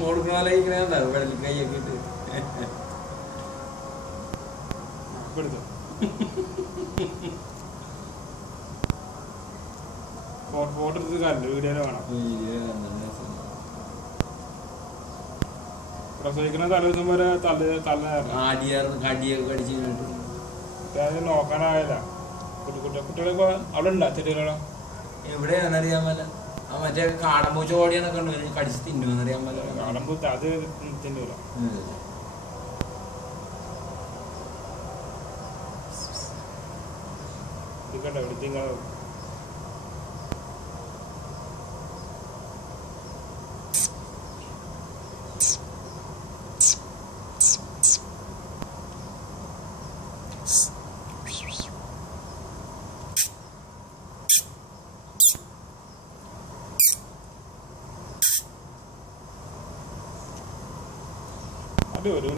കൊടുക്കണ വെള്ളി കൈയൊക്കെ ഇട്ട് ഫോട്ടോ എടുത്ത് കാണില്ല, വീഡിയോ വേണം. പ്രസവിക്കുന്ന തലേദിവസം വരെ നോക്കാനായില്ല. കുട്ടികളൊക്കെ അവിടെ ഉണ്ടോ ചെടികളോ? എവിടെയാണെന്നറിയാൻ പറ്റില്ല. ആ മറ്റേ കാടമ്പൂച്ച ഓടിയാന്നൊക്കെ ഉണ്ട്, കടിച്ച് തിന്നുമെന്നറിയാൻ പറ്റില്ല. കാടമ്പൂച്ച അത് തിന്നൂല. ഇരിക്കട്ടെ, എടുത്തിങ്ങ ഒരു